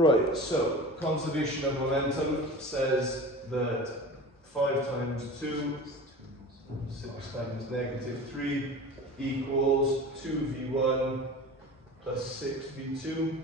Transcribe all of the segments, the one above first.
Right, so conservation of momentum says that 5 times 2, 6 times -3 equals 2v1 plus 6v2.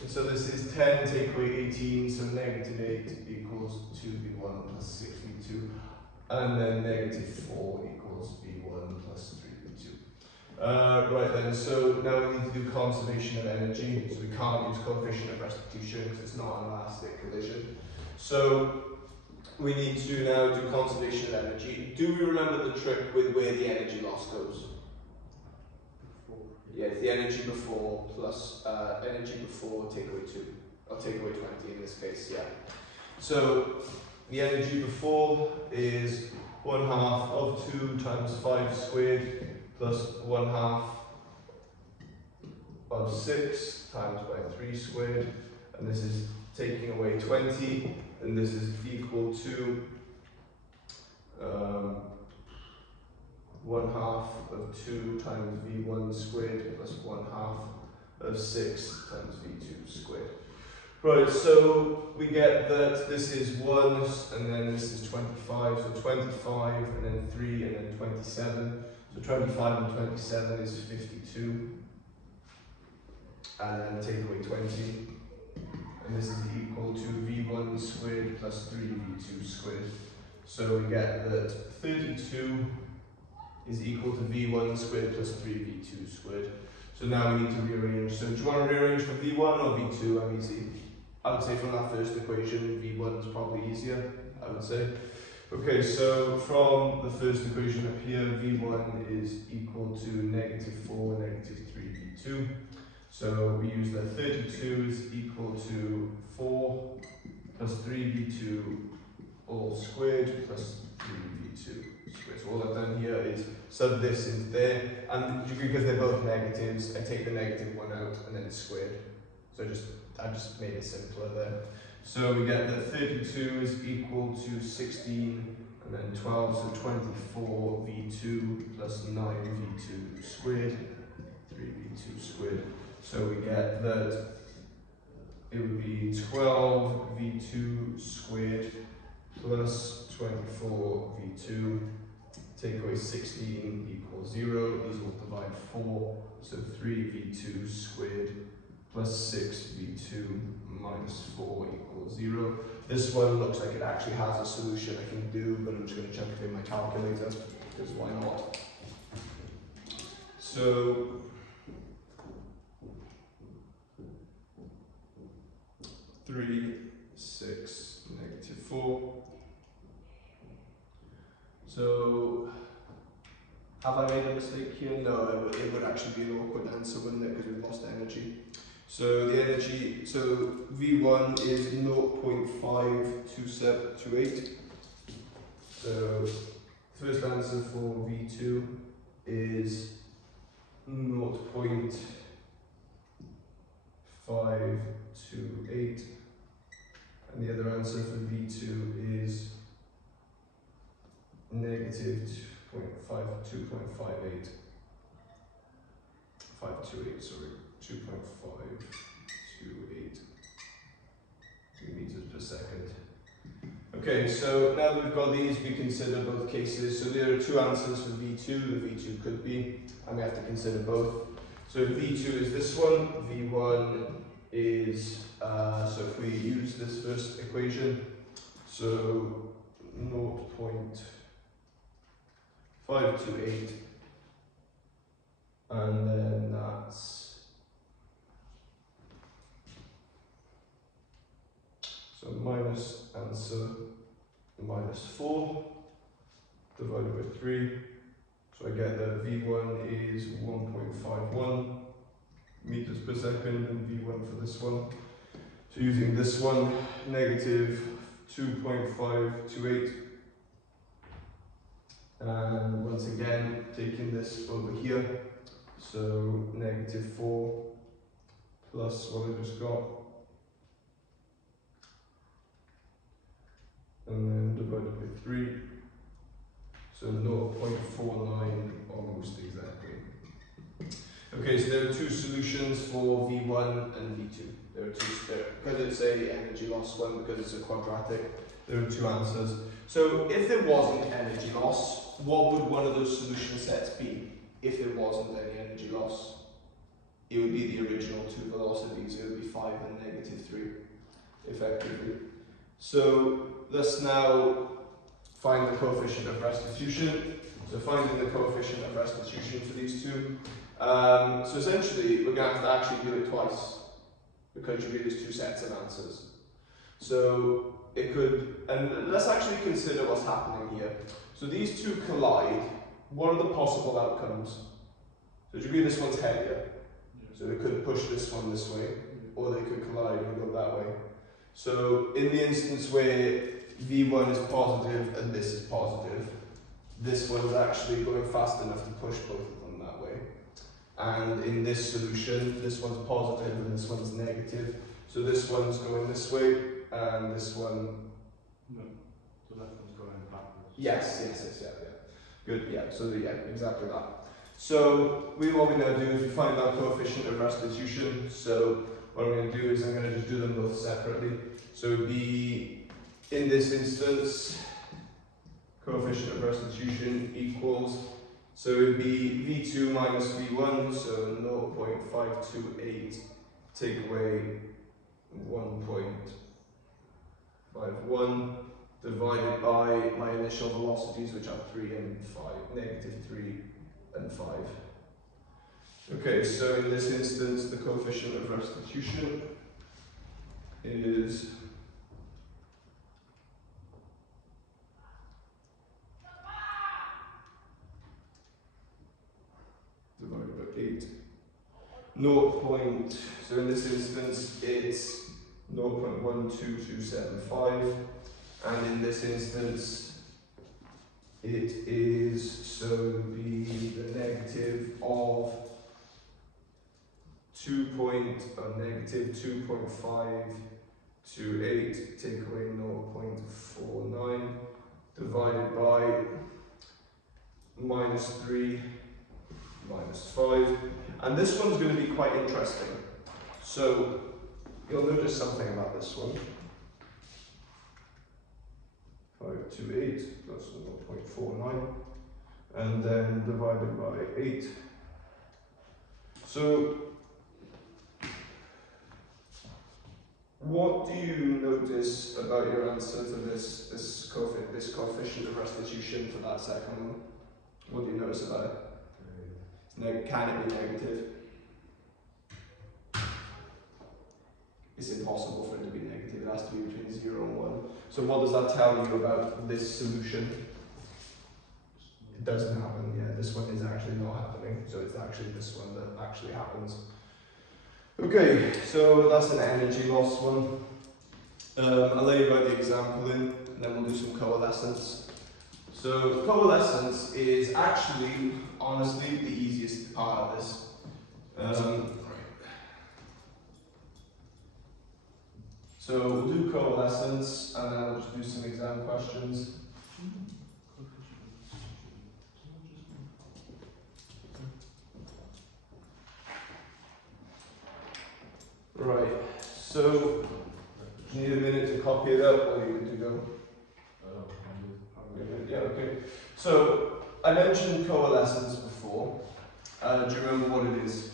And so this is 10 take away 18, so -8 equals 2v1 plus 6v2. And then -4 equals v1 plus 3v2. Right then, so now we need to do conservation of energy. So we can't use coefficient of restitution because it's not an elastic collision. So we need to now do conservation of energy. Do we remember the trick with where the energy loss goes? Yeah, it's the energy before plus energy before take away 2, or take away 20 in this case, yeah. So the energy before is 1/2 of 2 times 5 squared plus 1/2 of 6 times by 3 squared, and this is taking away 20, and this is equal to 1/2 of 2 times v1 squared plus 1/2 of 6 times v2 squared. Right, so we get that this is 1 and then this is 25, so 25 and then 3 and then 27. So 25 and 27 is 52, and then take away 20, and this is equal to v1 squared plus 3v2 squared. So we get that 32 is equal to v1 squared plus 3v2 squared. So now we need to rearrange. So do you want to rearrange for v1 or v2? I'm easy. I would say from that first equation, v1 is probably easier, I would say. Okay, so from the first equation up here, v1 is equal to -4, -3v2. So we use that 32 is equal to 4 plus 3v2 all squared plus 3v2 squared. So all I've done here is sub this into there, and because they're both negatives, I take the -1 out and then it's squared. So I just made it simpler there. So we get that 32 is equal to 16 and then 12, so 24 v2 plus 9 v2 squared, 3v2 squared. So we get that it would be 12 v2 squared plus 24 v2, take away 16 equals 0, these will divide 4, so 3v2 squared plus 6v2 minus 4 equals 0. This one looks like it actually has a solution I can do, but I'm just going to chuck it in my calculator, because why not? So, (3, 6, -4). So, have I made a mistake here? No, it would actually be an awkward answer, wouldn't it, because we've lost energy. So the energy, so V1 is 0.52728. So first answer for V2 is 0.528, and the other answer for V2 is -2.58. 528, sorry, 2.528 meters per second. Okay, so now that we've got these, we consider both cases. So there are two answers for V2. The V2 could be, and we have to consider both. So V2 is this one, V1 is, so if we use this first equation, so 0.528, and then that's, so minus answer -4 divided by 3, so I get that V1 is 1.51 meters per second, and V1 for this one. So using this one, -2.528, and once again taking this over here, so -4 plus what I just got, and then divided by 3, so 0.49 almost exactly. Okay, so there are two solutions for V1 and V2. There are two, because it's a energy loss one, because it's a quadratic, there are two answers. So if there wasn't energy loss, what would one of those solution sets be? If there wasn't any energy loss, it would be the original two velocities. It would be 5 and -3, effectively. So let's now find the coefficient of restitution. So finding the coefficient of restitution for these two. So essentially, we're going to have to actually do it twice, because you read as two sets of answers. So it could, and let's actually consider what's happening here. So these two collide. What are the possible outcomes? So degree this one's heavier, so they could push this one this way, or they could collide and go that way. So in the instance where V1 is positive and this is positive, this one's actually going fast enough to push both of them that way. And in this solution, this one's positive and this one's negative. So this one's going this way, and this one... No, the left one's going backwards. Yes, yeah. Good, yeah, so yeah, exactly that. So what we're going to do is we find our coefficient of restitution. So what I'm going to do is I'm going to just do them both separately. So it would be, in this instance, coefficient of restitution equals, so it would be V2 minus V1, so 0.528, take away 1.51, divided by my initial velocities, which are 3 and 5, -3 and 5. Okay, so in this instance, the coefficient of restitution is divided by 8. So in this instance, it's 0.12275, and in this instance, it is, so it would be the negative of -2.528, take away 0.49, divided by -3 minus 5, and this one's going to be quite interesting. So you'll notice something about this one. 528 plus 0.49, and then divided by 8. So what do you notice about your answer to this coefficient of restitution for that second one? What do you notice about it? Can it be negative? It's impossible for it to be negative. It has to be between 0 and 1. So what does that tell you about this solution? It doesn't happen. Yeah, this one is actually not happening. So it's actually this one that actually happens. Okay, so that's an energy loss one. I'll let you write the example in, and then we'll do some coalescence. So coalescence is actually, honestly, the easiest part of this. So we'll do coalescence, and then we'll just do some exam questions. Right, so do you need a minute to copy it up, or are you good to go? Yeah, okay. So I mentioned coalescence before. Do you remember what it is?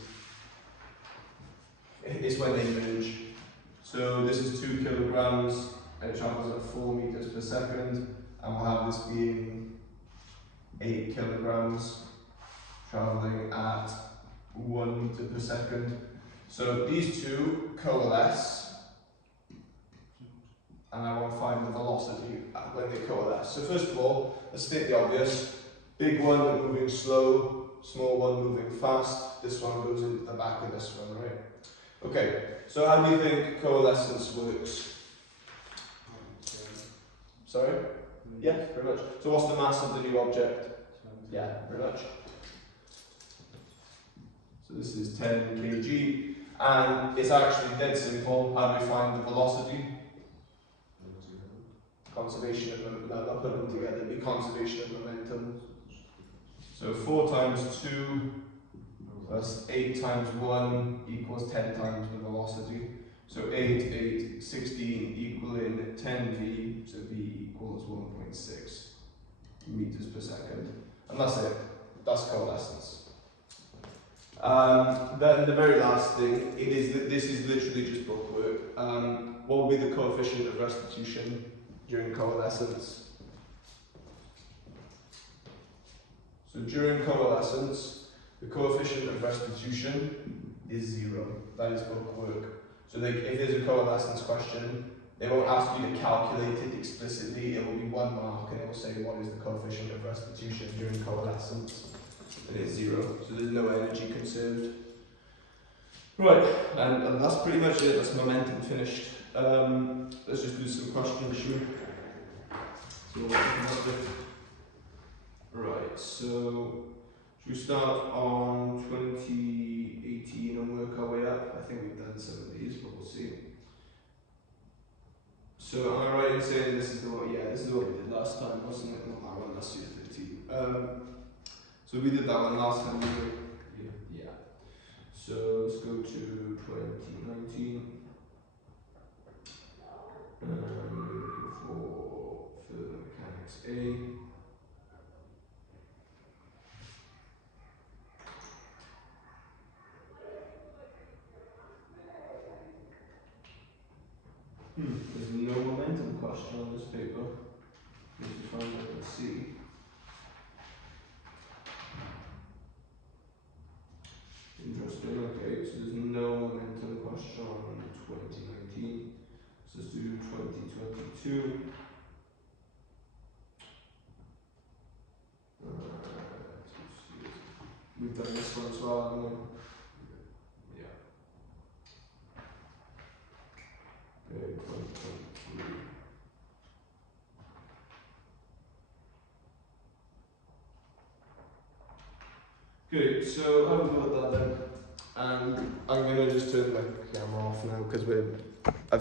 It's when they merge. So this is 2 kilograms, and it travels at 4 meters per second, and we'll have this being 8 kilograms traveling at 1 meter per second. So these two coalesce, and I want to find the velocity when they coalesce. So first of all, let's state the obvious. Big one moving slow, small one moving fast. This one goes into the back of this one, right? Okay, so how do you think coalescence works? Sorry? Yeah, pretty much. So what's the mass of the new object? Yeah, pretty much. So this is 10 kg. And it's actually dead simple. How do we find the velocity? Conservation of, no, not put them together, it'd be conservation of momentum. So 4 times 2 plus 8 times 1 equals 10 times the velocity. So 8, 8, 16 equaling 10V, so V equals 1.6 meters per second. And that's it. That's coalescence. Then the very last thing, this is literally just bookwork. What will be the coefficient of restitution during coalescence? So during coalescence, the coefficient of restitution is 0. That is bookwork. So if there's a coalescence question, they won't ask you to calculate it explicitly. It will be 1 mark and it will say what is the coefficient of restitution during coalescence. And it's 0. So there's no energy conserved. Right, and that's pretty much it. That's momentum finished. Let's just do some question issue. So what we come up with. Right, so should we start on 2018 and work our way up? I think we've done some of these, but we'll see. So am I right in saying this is the one? Yeah, this is what we did last time, wasn't it? Not that one, that's year 13. So we did that one last time, didn't we? Yeah. So let's go to 2019. Looking for further mechanics A. There's no momentum question on this paper. Need to find out and see. Interesting, okay, so there's no momentum question on 2019. So let's do 2022. We've done this one as well, haven't we? Yeah. Okay, 2023. Good, so have a go at that then. And I'm going to just turn my camera off now because I've